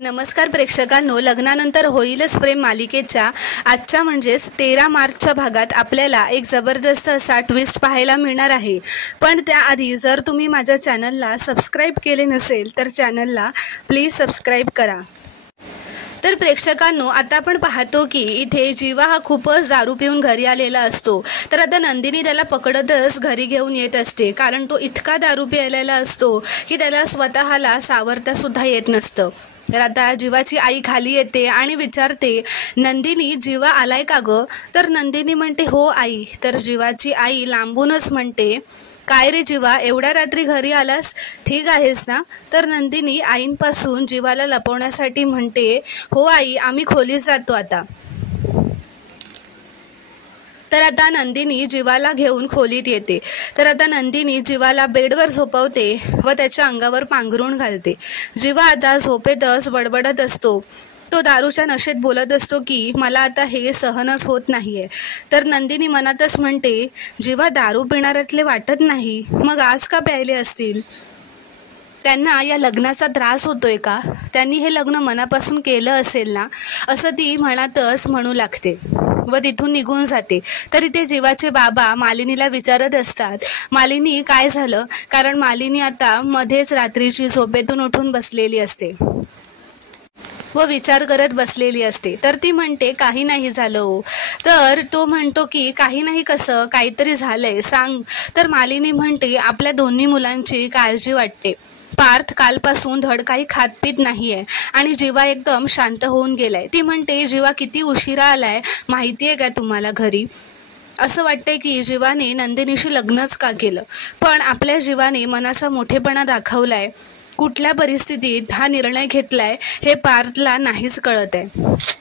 नमस्कार प्रेक्षकांनो, लग्नानंतर होईलच प्रेम मालिकेच्या आजच्या म्हणजेच 13 मार्चच्या भागात आपल्याला एक जबरदस्त असा ट्विस्ट पाहायला मिळणार आहे। पण त्याआधी जर तुम्ही माझ्या चॅनलला सबस्क्राईब केले नसेल तर चॅनलला प्लीज सबस्क्राईब करा। तर प्रेक्षकांनो, आता आपण पाहतो की इथे जीवा हा खूपच दारू पिऊन घरी आलेला असतो। तर आता नंदिनी त्याला पकडतच घरी घेऊन येत असते, कारण तो इतका दारू प्यायलेला असतो की त्याला स्वतःला सावरता सुद्धा येत नसतं। तर आता जीवाची आई खाली येते आणि विचारते, नंदिनी जीवा आलाय का ग? तर नंदिनी म्हणते, हो आई। तर जीवाची आई लांबूनच म्हणते, काय रे जीवा, एवढ्या रात्री घरी आलास, ठीक आहेस ना? तर नंदिनी आईंपासून जीवाला लपवण्यासाठी म्हणते, हो आई, आम्ही खोलीत जातो आता। तर आता नंदिनी जीवाला घेऊन खोलीत येते। तर आता नंदिनी जीवाला बेडवर झोपवते व त्याच्या अंगावर पांघरून घालते। जीवा आता झोपेतच बडबडत असतो, तो दारूच्या नशेत बोलत असतो की मला आता हे सहनच होत नाहीये। तर नंदिनी मनातच म्हणते, जीवा दारू पिणाऱ्यातले वाटत नाही, मग आज का प्यायले असतील? त्यांना या लग्नाचा त्रास होतोय का? त्यांनी हे लग्न मनापासून केलं असेल ना, असं ती मनातच म्हणू लागते व तिथून निघून जाते। तर इथे जीवाचे बाबा मालिनीला विचारत असतात, मालिनी काय झालं? कारण मालिनी आता मध्येच रात्रीची झोपेतून उठून बसलेली असते व विचार करत बसलेली असते। तर ती म्हणते, काही नाही झालं हो। तर तो म्हणतो की काही नाही कसं, काहीतरी झालंय, सांग। तर मालिनी म्हणते, आपल्या दोन्ही मुलांची काळजी वाटते। पार्थ कालपासून धड काही खात पीत नाहीये आणि जीवा एकदम शांत होऊन गेलाय। ती म्हणते, जीवा किती उशिरा आलाय माहितीये का तुम्हाला घरी? असं वाटतंय की जीवाने नंदिनीशी लग्नच का केलं? पण आपल्या जीवाने मनाचा मोठेपणा दाखवलाय, कुठल्या परिस्थितीत हा निर्णय घेतलाय हे पार्थला नाहीच कळत आहे।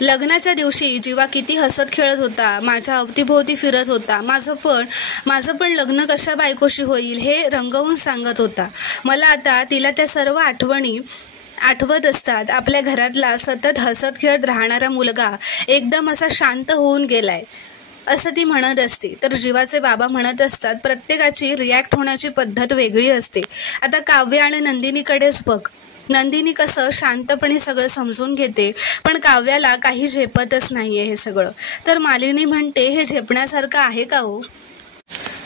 लग्नाच्या दिवशी जीवा किती हसत खेळत होता, माझ्या अवतीभोवती फिरत होता, माझं पण लग्न कशा बायकोशी होईल हे रंगवून सांगत होता। मला आता तिला त्या सर्व आठवणी आठवत असतात। आपल्या घरातला सतत हसत खेळत राहणारा मुलगा एकदम असा शांत होऊन गेलाय, असं ती म्हणत असते। तर जीवाचे बाबा म्हणत असतात, प्रत्येकाची रिॲक्ट होण्याची पद्धत वेगळी असते। आता काव्य आणि नंदिनीकडेच बघ, नंदिनी कसं शांतपणे सगळं समजून घेते, पण काव्याला काही झेपतच नाहीये हे सगळं। तर मालिनी म्हणते, हे झेपण्यासारखं आहे का हो?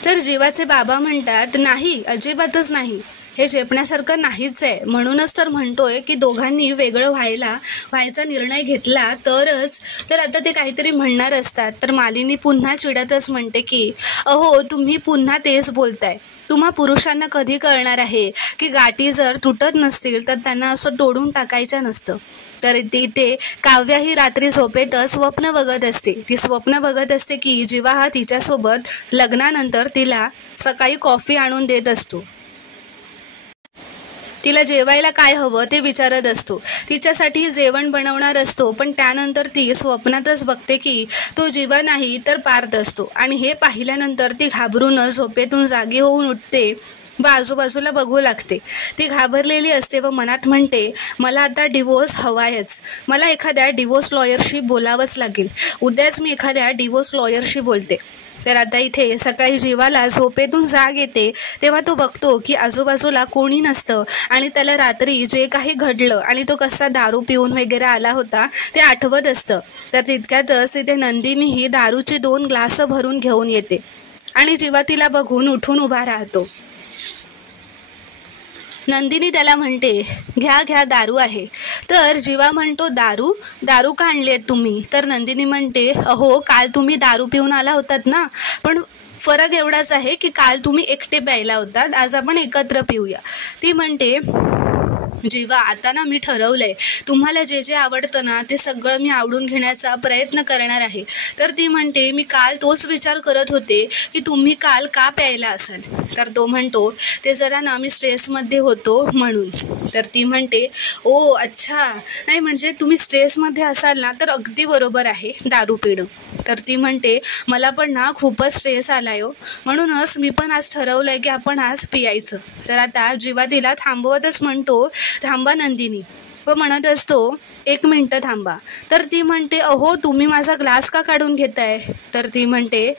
तर जीवाचे बाबा म्हणतात, नाही, अजिबातच नाही, हे झेपण्यासारखं नाहीच आहे। म्हणूनच तर म्हणतोय की दोघांनी वेगळं व्हायचा निर्णय घेतला तरच। तर आता ते काहीतरी म्हणणार असतात, तर मालिनी पुन्हा चिडतच म्हणते की अहो, तुम्ही पुन्हा तेच बोलताय। तुम्हा पुरुषांना कधी कळणार आहे की गाठी जर तुटत नसतील तर त्यांना असं तोडून टाकायचं नसतं। तर ते काव्या ही रात्री झोपेतच स्वप्न बघत असते। ती स्वप्न बघत असते की जीवा हा तिच्यासोबत लग्नानंतर तिला सकाळी कॉफी आणून देत असतो, तिला जेवायला काय हवं ते विचारत असतो, तिच्यासाठी जेवण बनवणार असतो। पण त्यानंतर ती स्वप्नातच बघते की तो जीवा नाही तर पार्थ असतो आणि हे पाहिल्यानंतर ती घाबरूनच झोपेतून जागी होऊन उठते व आजूबाजूला बघू लागते। ती घाबरलेली असते व मनात म्हणते, मला आता डिवोर्स हवायच, मला एखाद्या डिवोर्स लॉयरशी बोलावंच लागेल, उद्याच मी एखाद्या डिवोर्स लॉयरशी बोलते। तर आता इथे सकाळी जीवाला झोपेतून जाग येते तेव्हा तो बघतो की आजूबाजूला कोणी नसतं आणि त्याला रात्री जे काही घडलं आणि तो कसा दारू पिऊन वगैरे आला होता ते आठवत असतं। तर तितक्यातच इथे नंदिनी ही दारूची 2 ग्लास भरून घेऊन येते आणि जीवा तिला बघून उठून उभा राहतो। नंदिनी त्याला म्हणते, घ्या घ्या, दारू आहे। तर जीवा म्हणतो, दारू का आणली आहेत तुम्ही? तर नंदिनी म्हणते, अहो, काल तुम्ही दारू पिऊन आला होतात ना, पण फरक एवढाच आहे की काल तुम्ही एकटे प्यायला होतात, आज आपण एकत्र पिऊया। ती म्हणते, जीवा, आता ना मी ठरवलंय, तुम्हाला जे जे आवडतं ना ते सगळं मी आवडून घेण्याचा प्रयत्न करणार आहे। तर ती म्हणते, मी काल तोच विचार करत होते की तुम्ही काल का प्यायला असाल? तर तो म्हणतो, ते जरा ना मी स्ट्रेसमध्ये होतो म्हणून। तर ती म्हणते, ओ अच्छा, नाही म्हणजे तुम्ही स्ट्रेसमध्ये असाल ना तर अगदी बरोबर आहे दारू पिणं। तर ती म्हणते, मला पण ना खूपच स्ट्रेस आलाय हो, म्हणूनच मी पण आज ठरवलंय की आपण आज पियायचं। तर आता जीवा तिला थांबवतच म्हणतो, थांबा नंदिनी, व म्हणत असतो, 1 मिनिट थांबा। तर ती म्हणते, अहो, तुम्ही माझा ग्लास का काढून घेताय? तर ती म्हणते,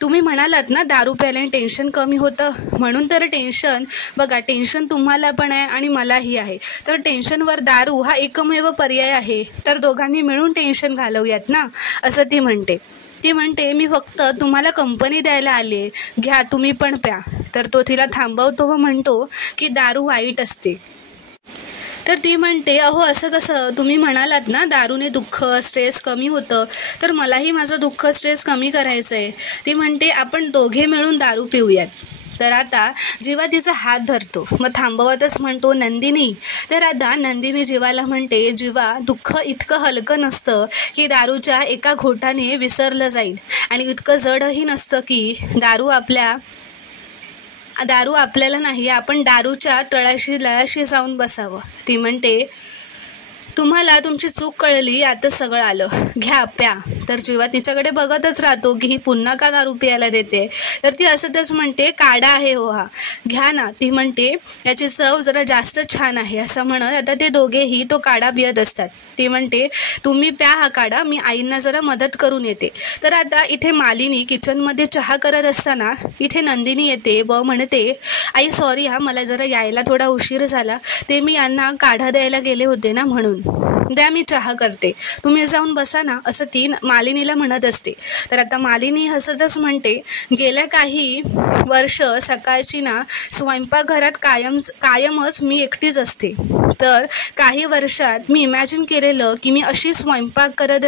तुम्ही म्हणालात ना दारू प्यायल्याने टेन्शन कमी होतं, म्हणून तर टेन्शन बघा, टेन्शन तुम्हाला पण आहे आणि मलाही आहे, तर टेन्शनवर दारू हा एकमेव पर्याय आहे, तर दोघांनी मिळून टेन्शन घालवूयात ना, असं ती म्हणते. ती म्हणते मी फक्त तुम्हाला कंपनी द्यायला आले, घ्या तुम्ही पण प्या. तर तो तिला थांबवतो व म्हणतो की दारू वाईट असते. तर ती म्हणते अहो असं कसं, तुम्ही म्हणालात ना दारूने दुःख स्ट्रेस कमी होतं, तर मलाही माझं दुःख स्ट्रेस कमी करायचं आहे. ती म्हणते आपण दोघे मिळून दारू पिऊयात. तर आता जीवा तिचा हात धरतो, मग थांबवतच म्हणतो नंदिनी. तर आता नंदिनी जीवाला म्हणते आपल्याला दुःख इतकं हलकं नसतं की दारूच्या एका घोटाने विसरलं जाईल, आणि इतकं जडही नसतं की दारू आपल्याला नाही, आपण दारूच्या लळाशी जाऊन बसावं. ती म्हणते तुम्हाला तुमची चूक कळली, आता सगळं आलं, घ्या प्या. तर जीवा तिच्याकडे बघतच राहतो की ही पुन्हा का दारू प्यायला देते. तर ती असंच म्हणते काढा आहे हो हा, घ्या ना. ती म्हणते याची चव जरा जास्त छान आहे, असं म्हणत आता ते दोघेही तो काढा पियत असतात. ती म्हणते तुम्ही प्या हा काढा, मी आईंना जरा मदत करून येते. तर आता इथे मालिनी किचनमध्ये चहा करत असताना इथे नंदिनी येते व म्हणते आई सॉरी हा, मला जरा यायला थोडा उशीर झाला, ते मी यांना काढा द्यायला गेले होते ना, म्हणून द्या मी चहा करते, तुम्ही जाऊन बसा ना, असं ती मालिनीला म्हणत असते. तर आता मालिनी हसतच म्हणते गेल्या काही वर्ष सकाळची ना स्वयंपाकघरात कायमच मी एकटीच असते. तर काही वर्षात मी इमॅजिन केलेलं की मी अशी स्वयंपाकघरात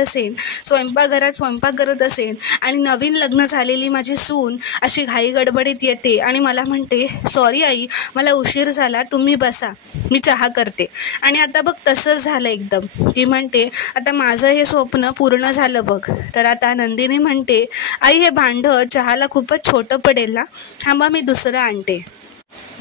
स्वयंपाक करत असेन आणि नवीन लग्न झालेली माझी सून अशी घाई गडबडीत येते आणि मला म्हणते सॉरी आई मला उशीर झाला, तुम्ही बसा मी चहा करते. आणि आता बघ तसंच झालं एकदम. ती म्हणते आता माझं हे स्वप्न पूर्ण झालं बघ. तर आता नंदिनी म्हणते आई हे भांडं चहाला खूपच छोटं पडेल ना, थांबा मी दुसरं आणते.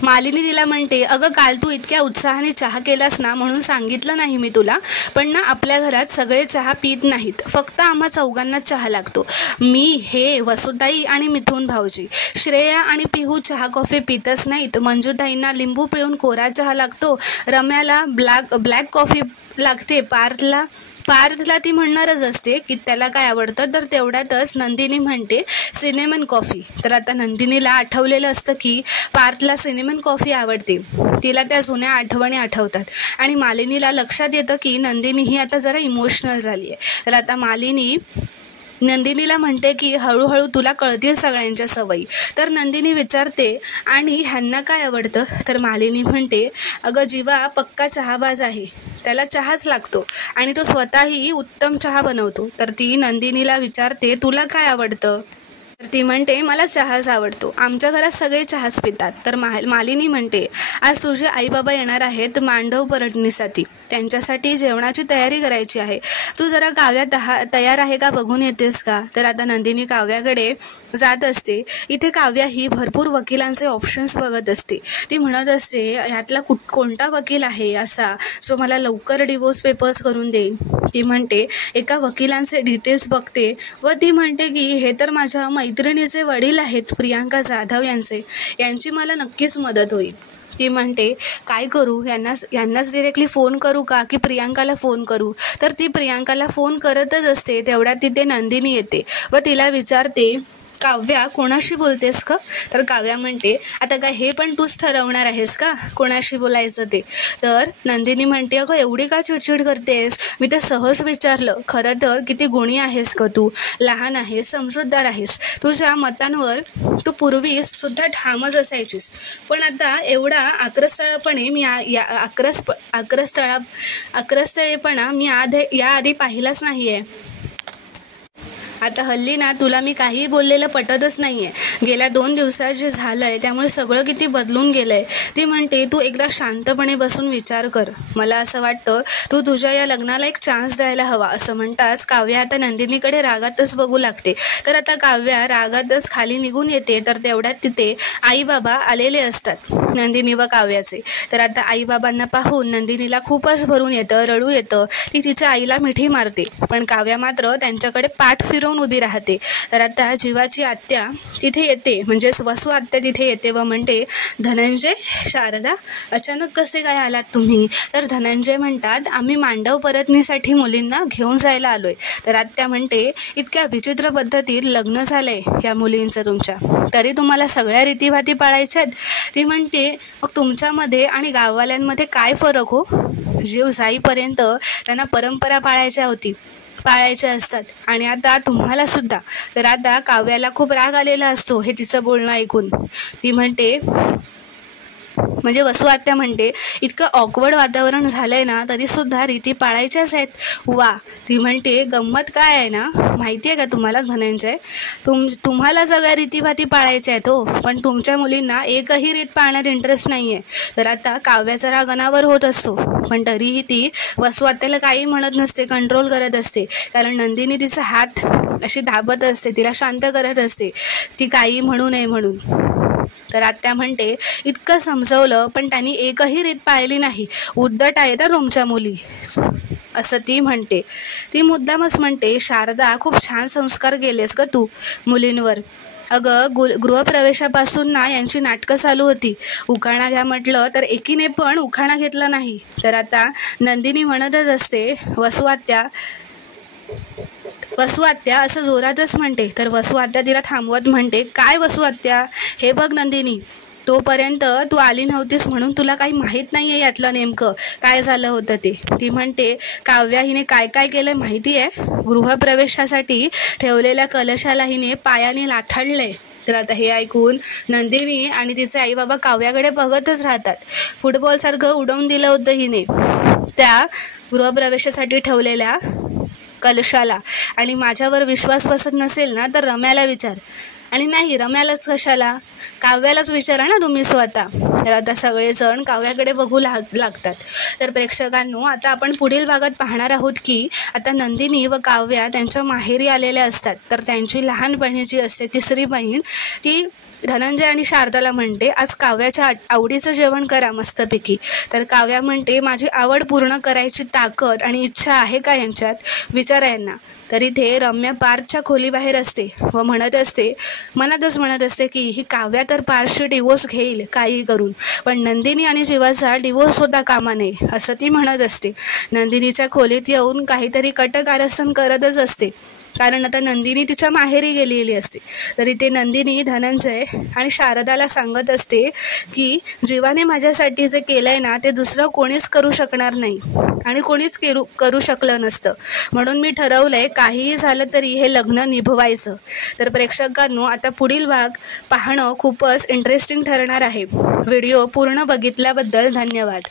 मालिनी तिला म्हणते अगं काल तू इतक्या उत्साहाने चहा केलास ना, म्हणून सांगितलं नाही मी तुला, पण ना आपल्या घरात सगळे चहा पित नाहीत, फक्त आम्हा चौघांना चहा लागतो. मी, हे, वसुताई आणि मिथुन भाऊजी. श्रेया आणि पिहू चहा कॉफी पितच नाहीत. मंजूताईंना लिंबू पिळून कोरा चहा लागतो, रम्याला ब्लॅक कॉफी लागते, पार्थला ती म्हणणारच असते की त्याला काय आवडतं. तर तेवढ्यातच नंदिनी म्हणते सिनेमन कॉफी. तर आता नंदिनीला आठवलेलं असतं की पार्थला सिनेमन कॉफी आवडते, तिला त्या जुन्या आठवणी आठवतात आणि मालिनीला लक्षात येतं की नंदिनी ही आता जरा इमोशनल झाली आहे. तर आता मालिनी नंदिनीला म्हणते की हळूहळू तुला कळतील सगळ्यांच्या सवयी. तर नंदिनी विचारते आणि ह्यांना काय आवडतं. तर मालिनी म्हणते अगं जीवा पक्का चहाबाज आहे, त्याला चहाच लागतो आणि तो स्वतःही उत्तम चहा बनवतो. तर ती नंदिनीला विचारते तुला काय आवडतं. तर ती म्हणते मला चहाच आवडतो, आमच्या घरात सगळे चहाच पितात. तर मालिनी म्हणते आज तुझे आईबाबा येणार आहेत मांडव परडणीसाठी, त्यांच्यासाठी जेवणाची तयारी करायची आहे, तू जरा काव्या तयार आहे का बघून येतेस का. तर आता नंदिनी काव्याकडे जात असते. इथे काव्या ही भरपूर वकिलांचे ऑप्शन्स बघत असते. ती म्हणत असते ह्यातला कोणता वकील आहे असा जो मला लवकर डिवोर्स पेपर्स करून देईल. ती म्हणते एका वकिलांचे डिटेल्स बघते व ती म्हणते की हे तर माझ्या मैत्रिणीचे वडील आहेत प्रियांका जाधव यांची मला नक्कीच मदत होईल. ती म्हणते काय करू, यांनाच डिरेक्टली फोन करू का की प्रियांकाला फोन करू. तर ती प्रियांकाला फोन करतच असते. तेवढ्यात तिथे नंदिनी येते व तिला विचारते काव्या कोणाशी बोलतेस का. तर काव्या म्हणते आता काय हे पण तूच ठरवणार आहेस का कोणाशी बोलायचं ते. तर नंदिनी म्हणते अगं एवढी का चिडचिड करतेस, मी ते सहज विचारलं, खरं तर किती गुणी आहेस का तू, लहान आहेस समजूतदार आहेस, तुझ्या मतांवर तू पूर्वी सुद्धा ठामच असायचीस, पण आता एवढा आक्रस्तळेपणा मी याआधी पाहिलाच नाहीये. आता हल्ली ना तुला मी काही बोललेलं पटतच नाही आहे. गेल्या 2 दिवसात जे झालं आहे त्यामुळे सगळं किती बदलून गेलं आहे. ती म्हणते तू एकदा शांतपणे बसून विचार कर, मला असं वाटतं तू तुझ्या या लग्नाला एक चान्स द्यायला हवा. असं म्हणताच काव्या आता नंदिनीकडे रागातच बघू लागते. तर आता काव्या रागातच खाली निघून येते. तर तेवढ्यात तिथे आई बाबा आलेले असतात नंदिनी व काव्याचे. तर आता आईबाबांना पाहून नंदिनीला खूपच भरून येतं, रडू येतं. ती तिच्या आईला मिठी मारते, पण काव्या मात्र त्यांच्याकडे पाठ फिरवून घेऊन उभी राहते. तर आता जीवाची आत्या तिथे येते, म्हणजेच वसू आत्या तिथे येते व म्हणते, धनंजय, शारदा, अचानक कसे काय आलात तुम्ही? तर धनंजय म्हणतात, आम्ही मांडव परतणीसाठी मुलींना घेऊन जायला आलोय. तर आत्या म्हणते, इतक्या विचित्र पद्धतीत लग्न झालंय या मुलींचं तुमच्या, तरी तुम्हाला सगळ्या रीतीभाती पाळायच्यात? ती म्हणते, मग तुमच्यामध्ये आणि गाववाल्यांमध्ये काय फरक हो? जीव जाईपर्यंत त्यांना परंपरा पाळायच्या असतात आणि आता तुम्हाला सुद्धा. तर आता काव्याला खूप राग आलेला असतो हे तिचं बोलणं ऐकून. ती म्हणते, म्हणजे वसू आत्या म्हणते, इतकं ऑकवर्ड वातावरण झालंय ना तरी सुद्धा रीती पाळायच्याच आहेत. वा. ती म्हणते, गंमत काय आहे ना माहिती आहे का तुम्हाला धनंजय, तुम्हाला सगळ्या रीतीभाती पाळायच्या आहेत हो, पण तुमच्या मुलींना एकही रीत पाळण्यात इंटरेस्ट नाही आहे. तर आता काव्याचा राग अनावर होत असतो, पण तरीही ती वसू आत्याला काही म्हणत नसते, कंट्रोल करत असते. कारण नंदिनी तिचा हात अशी दाबत असते, तिला शांत करत असते, ती काही म्हणू नये म्हणून. तर आत्या म्हणते, इतकं समजवलं पण त्यांनी एकही रीत पाळली नाही, उद्धट आहे तर तुमच्या मुली, असं ती म्हणते. ती मुद्दामच म्हणते, शारदा, खूप छान संस्कार केलेस ग तू मुलींवर. अगं, गृहप्रवेशापासून ना यांची नाटकं चालू होती. उखाणा घ्या म्हटलं तर एकीने पण उखाणा घेतला नाही. तर आता नंदिनी म्हणतच असते, वसू आत्या असं जोरातच म्हणते. तर वसू आत्या तिला थांबवत म्हणते, काय वसू आत्या, हे बघ नंदिनी, तोपर्यंत तू आली नव्हतीस म्हणून तुला काही माहीत नाही आहे यातलं नेमकं काय झालं होतं ते. ती म्हणते, काव्या हिने काय काय केलं माहिती आहे? गृहप्रवेशासाठी ठेवलेल्या कलशाला हिने पायाने लाथाडले. तर आता हे ऐकून नंदिनी आणि तिचे आई बाबा काव्याकडे बघतच राहतात. फुटबॉलसारखं उडवून दिलं होतं हिने त्या गृहप्रवेशासाठी ठेवलेल्या कलशाला. आणि माझ्यावर विश्वास बसत नसेल ना तर रम्याला विचार. आणि नाही, रम्यालाच कशाला, काव्यालाच विचारा ना तुम्ही स्वतः. तर आता सगळेजण काव्याकडे बघू लागतात. तर प्रेक्षकांनो, आता आपण पुढील भागात पाहणार आहोत की आता नंदिनी व काव्या त्यांच्या माहेरी आलेल्या असतात. तर त्यांची लहानपणी जी असते तिसरी बहीण, ती धनंजय आणि शारदाला म्हणते, आज काव्याच्या आवडीचं जेवण करा मस्तपैकी. तर काव्या म्हणते, माझी आवड पूर्ण करायची ताकद आणि इच्छा आहे का यांच्यात, विचारा यांना. तर इथे रम्या पार्कच्या खोलीबाहेर असते व मनातच म्हणत असते की ही काव्या तर पार्कशी डिवोर्स घेईल काही करून, पण नंदिनी आणि जीवाचा डिवोर्स होता कामा नये, असं ती म्हणत असते. नंदिनीच्या खोलीत येऊन काहीतरी कटकारस्थान करतच असते, कारण आता नंदिनी तिच्या माहेरी गेलेली असते. तर इथे नंदिनी धनंजय आणि शारदाला सांगत असते की जीवाने माझ्यासाठी जे केलंय ना ते दुसरं कोणीच करू शकणार नाही आणि कोणीच करू शकलं नसतं, म्हणून मी ठरवलंय काहीही झालं तरी हे लग्न निभवायचं. तर प्रेक्षकांनो, आता पुढील भाग पाहणं खूपच इंटरेस्टिंग ठरणार आहे. व्हिडिओ पूर्ण बघितल्याबद्दल धन्यवाद.